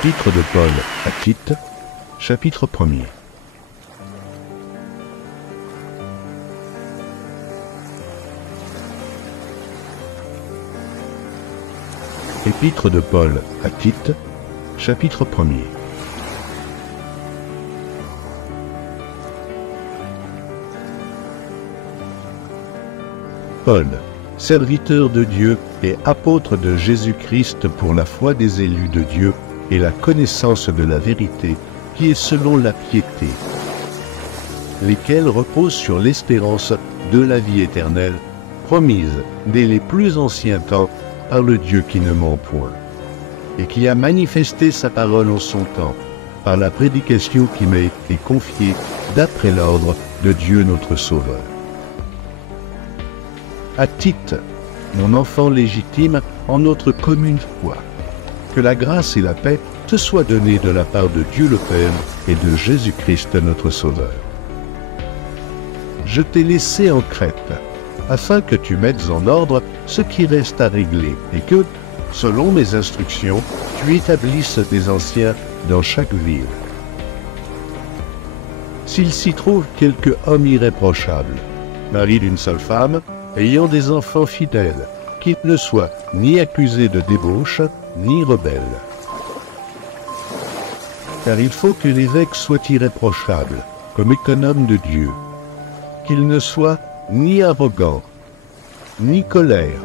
Épître de Paul à Tite, chapitre 1er. Épître de Paul à Tite, chapitre 1er. Paul, serviteur de Dieu et apôtre de Jésus-Christ pour la foi des élus de Dieu et la connaissance de la vérité qui est selon la piété, lesquels reposent sur l'espérance de la vie éternelle, promise dès les plus anciens temps par le Dieu qui ne ment point, et qui a manifesté sa parole en son temps, par la prédication qui m'a été confiée d'après l'ordre de Dieu notre Sauveur. À Tite, mon enfant légitime en notre commune foi, que la grâce et la paix te soient données de la part de Dieu le Père et de Jésus-Christ notre Sauveur. Je t'ai laissé en Crète, afin que tu mettes en ordre ce qui reste à régler, et que, selon mes instructions, tu établisses des anciens dans chaque ville. S'il s'y trouve quelque homme irréprochable, mari d'une seule femme, ayant des enfants fidèles, qui ne soient ni accusés de débauche, ni rebelles. Car il faut que l'évêque soit irréprochable, comme économe de Dieu, qu'il ne soit ni arrogant, ni colère,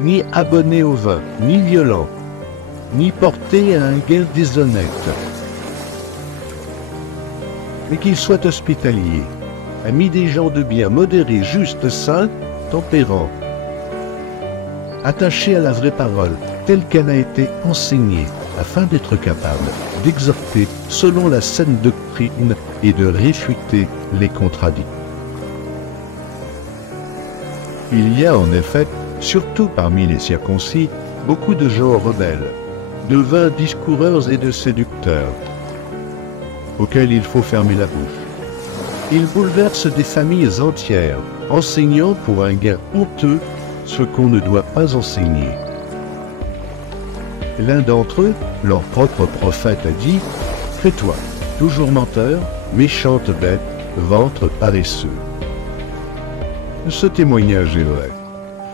ni abonné au vin, ni violent, ni porté à un gain déshonnête, mais qu'il soit hospitalier, ami des gens de bien, modéré, juste, saint, tempérant, attaché à la vraie parole, telle qu'elle a été enseignée, afin d'être capable d'exhorter selon la saine doctrine et de réfuter les contradictions. Il y a en effet, surtout parmi les circoncis, beaucoup de gens rebelles, de vains discoureurs et de séducteurs, auxquels il faut fermer la bouche. Ils bouleversent des familles entières, enseignant pour un gain honteux ce qu'on ne doit pas enseigner. L'un d'entre eux, leur propre prophète, a dit « Crée-toi, toujours menteur, méchante bête, ventre paresseux ». Ce témoignage est vrai.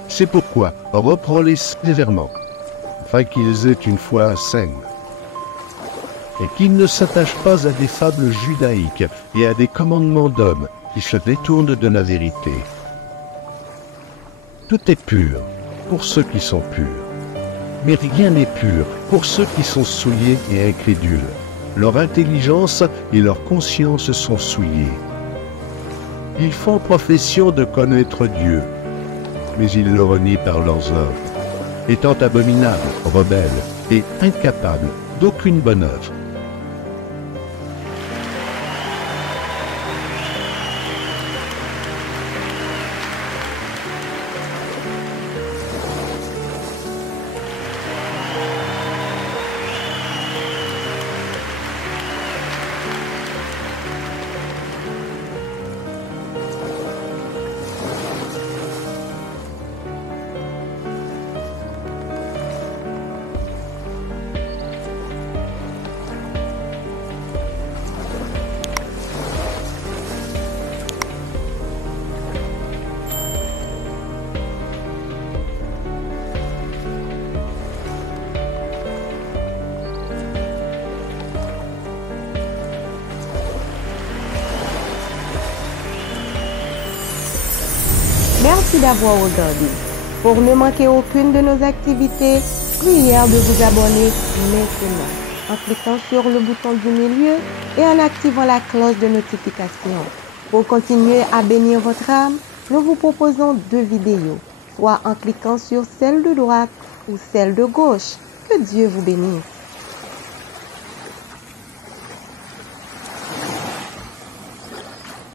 C'est pourquoi reprends-les sévèrement, afin qu'ils aient une foi saine, et qu'ils ne s'attachent pas à des fables judaïques et à des commandements d'hommes qui se détournent de la vérité. Tout est pur pour ceux qui sont purs, mais rien n'est pur pour ceux qui sont souillés et incrédules. Leur intelligence et leur conscience sont souillées. Ils font profession de connaître Dieu, mais ils le renient par leurs œuvres, étant abominables, rebelles et incapables d'aucune bonne œuvre. Merci d'avoir regardé. Pour ne manquer aucune de nos activités, prière de vous abonner maintenant en cliquant sur le bouton du milieu et en activant la cloche de notification. Pour continuer à bénir votre âme, nous vous proposons 2 vidéos, soit en cliquant sur celle de droite ou celle de gauche. Que Dieu vous bénisse.